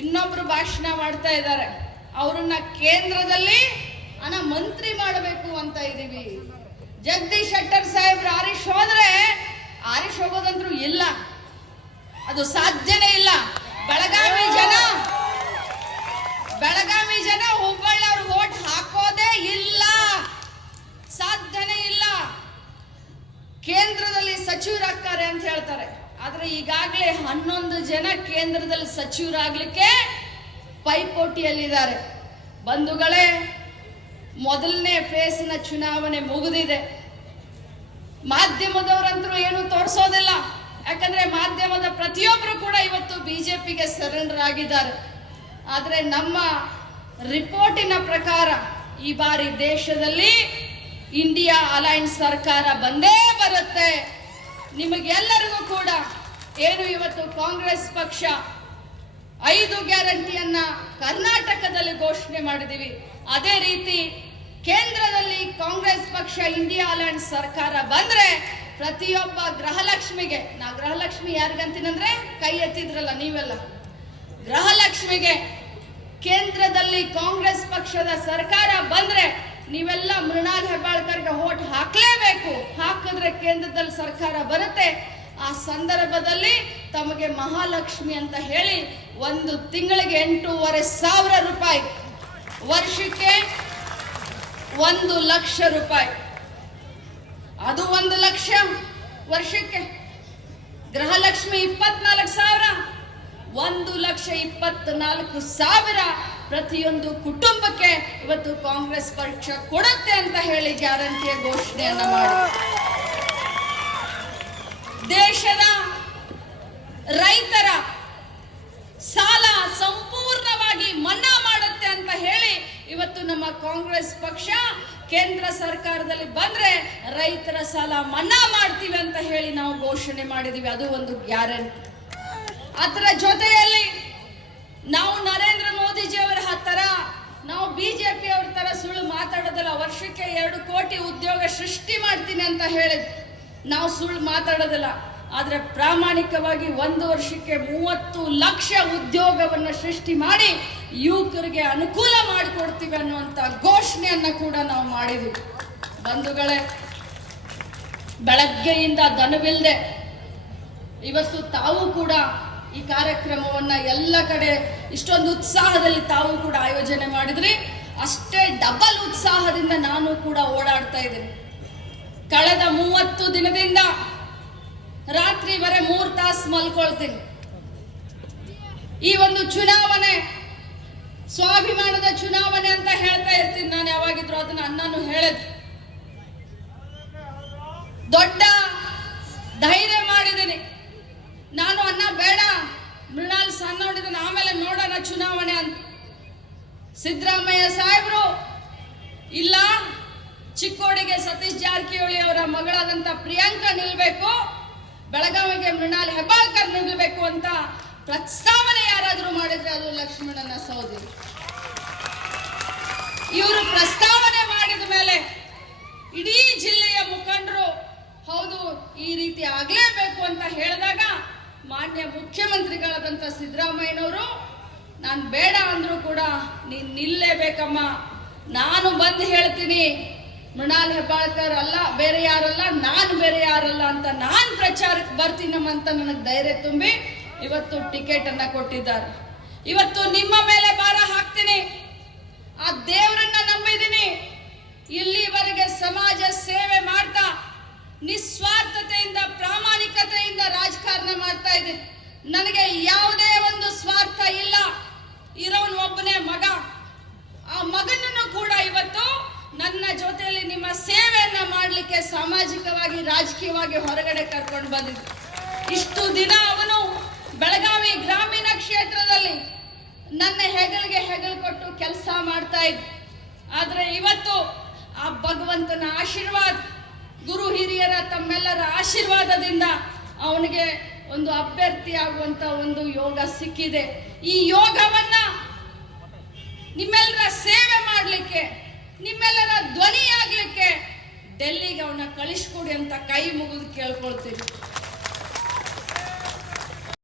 ಇನ್ನೊಬ್ರು ಭಾಷಣ ಮಾಡ್ತಾ ಇದ್ದಾರೆ. ಅವ್ರನ್ನ ಕೇಂದ್ರದಲ್ಲಿ ಹಣ ಮಂತ್ರಿ ಮಾಡಬೇಕು ಅಂತ ಇದ್ದೀವಿ ಜಗದೀಶ್ ಶೆಟ್ಟರ್ ಸಾಹೇಬ್ರ ಆರಿಶ್ ಹೋಗೋದಂತ್ರು ಇಲ್ಲ ಅದು ಸಾಧ್ಯನೇ ಇಲ್ಲ ಬೆಳಗಾವಿ ಜನ ಬೆಳಗಾವಿ ಜನ ಹುಬ್ಬಳ್ಳಿ ಅವ್ರಿಗೆ ಓಟ್ ಹಾಕೋದೇ ಇಲ್ಲ ಸಾಧ್ಯನೇ ಇಲ್ಲ ಕೇಂದ್ರದಲ್ಲಿ ಸಚಿವರಾಗ್ತಾರೆ ಅಂತ ಹೇಳ್ತಾರೆ ಆದ್ರೆ ಈಗಾಗಲೇ ಹನ್ನೊಂದು ಜನ ಕೇಂದ್ರದಲ್ಲಿ ಸಚಿವರಾಗ್ಲಿಕ್ಕೆ ಪೈಪೋಟಿಯಲ್ಲಿದ್ದಾರೆ. ಬಂಧುಗಳೇ, ಮೊದಲನೇ ಫೇಸ್ನ ಚುನಾವಣೆ ಮುಗಿದಿದೆ. ಮಾಧ್ಯಮದವರಂತರೂ ಏನು ತೋರಿಸೋದಿಲ್ಲ. ಯಾಕಂದ್ರೆ ಮಾಧ್ಯಮದ ಪ್ರತಿಯೊಬ್ಬರು ಕೂಡ ಇವತ್ತು ಬಿಜೆಪಿಗೆ ಸರೆಂಡರ್ ಆಗಿದ್ದಾರೆ ಆದರೆ ನಮ್ಮ ರಿಪೋರ್ಟಿನ ಪ್ರಕಾರ ಈ ಬಾರಿ ದೇಶದಲ್ಲಿ ಇಂಡಿಯಾ ಅಲೈನ್ಸ್ ಸರ್ಕಾರ ಬಂದೇ ಬರುತ್ತೆ. ನಿಮಗೆಲ್ಲರಿಗೂ ಕೂಡ ಏನು ಇವತ್ತು ಕಾಂಗ್ರೆಸ್ ಪಕ್ಷ? ಐದು ಗ್ಯಾರಂಟಿಯನ್ನ ಕರ್ನಾಟಕದಲ್ಲಿ ಘೋಷಣೆ ಮಾಡಿದೀವಿ ಅದೇ ರೀತಿ ಕೇಂದ್ರದಲ್ಲಿ ಕಾಂಗ್ರೆಸ್ ಪಕ್ಷ, ಇಂಡಿಯಾ ಲ್ಯಾಂಡ್ ಸರ್ಕಾರ ಬಂದ್ರೆ ಪ್ರತಿಯೊಬ್ಬ ಗೃಹಲಕ್ಷ್ಮಿಗೆ, ನಾ ಗೃಹಲಕ್ಷ್ಮಿ ಯಾರಿಗಂತೀನಂದ್ರೆ? ಕೈ ಎತ್ತಿದ್ರಲ್ಲ ನೀವೆಲ್ಲ. ಗೃಹಲಕ್ಷ್ಮಿಗೆ ಕೇಂದ್ರದಲ್ಲಿ ಕಾಂಗ್ರೆಸ್ ಪಕ್ಷದ ಸರ್ಕಾರ ಬಂದ್ರೆ ನೀವೆಲ್ಲ ಮೃಣಾಲ್ ಹೆಬ್ಬಾಳ್ಕರ್ಗೆ ಓಟ್ ಹಾಕ್ಲೇಬೇಕು. ಹಾಕಿದ್ರೆ ಕೇಂದ್ರದಲ್ಲಿ ಸರ್ಕಾರ ಬರುತ್ತೆ. ಆ ಸಂದರ್ಭದಲ್ಲಿ ತಮಗೆ ಮಹಾಲಕ್ಷ್ಮಿ ಅಂತ ಹೇಳಿ ಒಂದು ತಿಂಗಳಿಗೆ ಎಂಟೂವರೆ ಸಾವಿರ ರೂಪಾಯಿ. ವರ್ಷಕ್ಕೆ ಒಂದು ಲಕ್ಷ ರೂಪಾಯಿ. ಅದು ಒಂದು ಲಕ್ಷ ವರ್ಷಕ್ಕೆ. ಗೃಹಲಕ್ಷ್ಮಿ ಇಪ್ಪತ್ನಾಲ್ಕು ಸಾವಿರ, ಒಂದು ಲಕ್ಷ ಇಪ್ಪತ್ನಾಲ್ಕು ಸಾವಿರ ಪ್ರತಿಯೊಂದು ಕುಟುಂಬಕ್ಕೆ ಇವತ್ತು ಕಾಂಗ್ರೆಸ್ ಪಕ್ಷ ಕೊಡುತ್ತೆ ಅಂತ ಹೇಳಿ ಗ್ಯಾರಂಟಿಯ ಘೋಷಣೆಯನ್ನು ಮಾಡಿ ದೇಶದ ರೈತರ ಸಾಲ ಸಂಪೂರ್ಣವಾಗಿ ಮನ್ನಾ ಮಾಡುತ್ತೆ ಅಂತ ಹೇಳಿ ಇವತ್ತು ನಮ್ಮ ಕಾಂಗ್ರೆಸ್ ಪಕ್ಷ ಕೇಂದ್ರ ಸರ್ಕಾರದಲ್ಲಿ ಬಂದ್ರೆ ರೈತರ ಸಾಲ ಮನ್ನಾ ಮಾಡ್ತೀವಿ ಅಂತ ಹೇಳಿ ನಾವು ಘೋಷಣೆ ಮಾಡಿದೀವಿ. ಅದು ಒಂದು ಗ್ಯಾರಂಟಿ. ಅದರ ಜೊತೆಯಲ್ಲಿ ನಾವು ನರೇಂದ್ರ ಮೋದಿಜಿ ಅವರ ಹತ್ತರ, ನಾವು ಬಿಜೆಪಿ ಅವ್ರ ತರ ಸುಳ್ಳು ಮಾತಾಡೋದಲ್ಲ, ವರ್ಷಕ್ಕೆ ಎರಡು ಕೋಟಿ ಉದ್ಯೋಗ ಸೃಷ್ಟಿ ಮಾಡ್ತೀನಿ ಅಂತ ಹೇಳಿದ್ ನಾವು ಸುಳ್ಳು ಮಾತಾಡೋದಿಲ್ಲ. ಆದರೆ ಪ್ರಾಮಾಣಿಕವಾಗಿ ಒಂದು ವರ್ಷಕ್ಕೆ ಮೂವತ್ತು ಲಕ್ಷ ಉದ್ಯೋಗವನ್ನು ಸೃಷ್ಟಿ ಮಾಡಿ ಯುವಕರಿಗೆ ಅನುಕೂಲ ಮಾಡಿಕೊಡ್ತೀವಿ ಅನ್ನುವಂಥ ಘೋಷಣೆಯನ್ನು ಕೂಡ ನಾವು ಮಾಡಿದ್ವಿ. ಬಂಧುಗಳೇ, ಬೆಳಗ್ಗೆಯಿಂದ ದನವಿಲ್ಲದೆ ಇವತ್ತು ತಾವು ಕೂಡ ಈ ಕಾರ್ಯಕ್ರಮವನ್ನು ಎಲ್ಲ ಕಡೆ ಇಷ್ಟೊಂದು ಉತ್ಸಾಹದಲ್ಲಿ ತಾವು ಕೂಡ ಆಯೋಜನೆ ಮಾಡಿದ್ರಿ. ಅಷ್ಟೇ ಡಬಲ್ ಉತ್ಸಾಹದಿಂದ ನಾನು ಕೂಡ ಓಡಾಡ್ತಾ ಇದ್ದೀನಿ. ಕಳೆದ ಮೂವತ್ತು ದಿನದಿಂದ ರಾತ್ರಿವರೆ ಮೂರ್ ತಾಸು ಮಲ್ಕೊಳ್ತೀನಿ. ಈ ಒಂದು ಚುನಾವಣೆ, ಸ್ವಾಭಿಮಾನದ ಚುನಾವಣೆ ಅಂತ ಹೇಳ್ತಾ ಇರ್ತೀನಿ ನಾನು ಯಾವಾಗಿದ್ರು ಅದನ್ನ ಅನ್ನನು ಹೇಳದ್ ದೊಡ್ಡ ಧೈರ್ಯ ಮಾಡಿದ್ದೀನಿ. ನಾನು ಅನ್ನ ಬೇಡ, ಮೃಣಾಲ್ ಸಣ್ಣೋಡಿದನ ಆಮೇಲೆ ನೋಡೋಣ ಚುನಾವಣೆ ಅಂತ. ಸಿದ್ದರಾಮಯ್ಯ ಸಾಹೇಬ್ರು, ಇಲ್ಲ ಚಿಕ್ಕೋಡಿಗೆ ಸತೀಶ್ ಜಾರಕಿಹೊಳಿ ಅವರ ಮಗಳಾದಂತ ಪ್ರಿಯಾಂಕಾ ನಿಲ್ಬೇಕು, ಬೆಳಗಾವಿಗೆ ಮೃಣಾಲ್ ಹೆಬ್ಬಾಳ್ಕರ್ ನಿಲ್ಬೇಕು ಅಂತ ಪ್ರಸ್ತಾವನೆ ಯಾರಾದರೂ ಮಾಡಿದ್ರೆ ಅದು ಲಕ್ಷ್ಮಣನ ಸಹೋದರಿ ಇವರು ಪ್ರಸ್ತಾವನೆ ಮಾಡಿದ ಮೇಲೆ ಇಡೀ ಜಿಲ್ಲೆಯ ಮುಖಂಡರು, ಹೌದು, ಈ ರೀತಿ ಆಗಲೇಬೇಕು ಅಂತ ಹೇಳಿದಾಗ ಮಾನ್ಯ ಮುಖ್ಯಮಂತ್ರಿಗಳಾದಂಥ ಸಿದ್ದರಾಮಯ್ಯನವರು, ನಾನು ಬೇಡ ಅಂದ್ರೂ ಕೂಡ ನೀನು ನಿಲ್ಲೇಬೇಕಮ್ಮ. ನಾನು ಬಂದು ಹೇಳ್ತೀನಿ ಮೃಣಾಲ್ ಹೆಬ್ಬಾಳ್ಕರ್ ಅಲ್ಲ ಬೇರೆ ಯಾರಲ್ಲ, ನಾನು ಬೇರೆ ಯಾರಲ್ಲ ಅಂತ ನಾನು ಪ್ರಚಾರಕ್ಕೆ ಬರ್ತೀನಮ್ಮ ಅಂತ ನನಗೆ ಧೈರ್ಯ ತುಂಬಿ ಇವತ್ತು ಟಿಕೆಟ್ ಅನ್ನ ಕೊಟ್ಟಿದ್ದಾರೆ. ಇವತ್ತು ನಿಮ್ಮ ಮೇಲೆ ಭಾರ ಹಾಕ್ತೀನಿ. ಆ ದೇವರನ್ನ ನಂಬಿದ್ದೀನಿ. ಇಲ್ಲಿವರೆಗೆ ಸಮಾಜ ಸೇವೆ ಮಾಡ್ತಾ, ನಿಸ್ವಾರ್ಥತೆಯಿಂದ, ಪ್ರಾಮಾಣಿಕತೆಯಿಂದ ರಾಜಕಾರಣ ಮಾಡ್ತಾ ಇದ್ದೀನಿ. ನನಗೆ ಯಾವುದೇ ಒಂದು ಸ್ವಾರ್ಥ ಇಲ್ಲ ಇರೋನ್ ಒಬ್ಬನೇ ಮಗ ಆ ಮಗನನ್ನು ಕೂಡ ಇವತ್ತು ಜೊತೆಯಲ್ಲಿ ನಿಮ್ಮ ಸೇವೆಯನ್ನ ಮಾಡಲಿಕ್ಕೆ ಸಾಮಾಜಿಕವಾಗಿ, ರಾಜಕೀಯವಾಗಿ ಹೊರಗಡೆ ಕರ್ಕೊಂಡು ಬಂದಿದ್ರು ಇಷ್ಟು ದಿನ ಅವನು ಬೆಳಗಾವಿ ಗ್ರಾಮೀಣ ಕ್ಷೇತ್ರದಲ್ಲಿ ನನ್ನ ಹೆಗಲಿಗೆ ಹೆಗಲು ಕೊಟ್ಟು ಕೆಲಸ ಮಾಡ್ತಾ ಇದ್ದ. ಆದ್ರೆ ಇವತ್ತು ಆ ಭಗವಂತನ ಆಶೀರ್ವಾದ, ಗುರು ಹಿರಿಯರ ತಮ್ಮೆಲ್ಲರ ಆಶೀರ್ವಾದದಿಂದ ಅವನಿಗೆ ಒಂದು ಅಭ್ಯರ್ಥಿ ಆಗುವಂತ ಒಂದು ಯೋಗ ಸಿಕ್ಕಿದೆ. ಈ ಯೋಗವನ್ನ ನಿಮ್ಮೆಲ್ಲರ ಸೇವೆ ಮಾಡಲಿಕ್ಕೆ ಡೆಲ್ಲಿಗೆ ಅವನ್ನ ಕಳಿಸ್ಕೊಡಿ ಅಂತ ಕೈ ಮುಗಿದು ಕೇಳ್ಕೊಳ್ತೀನಿ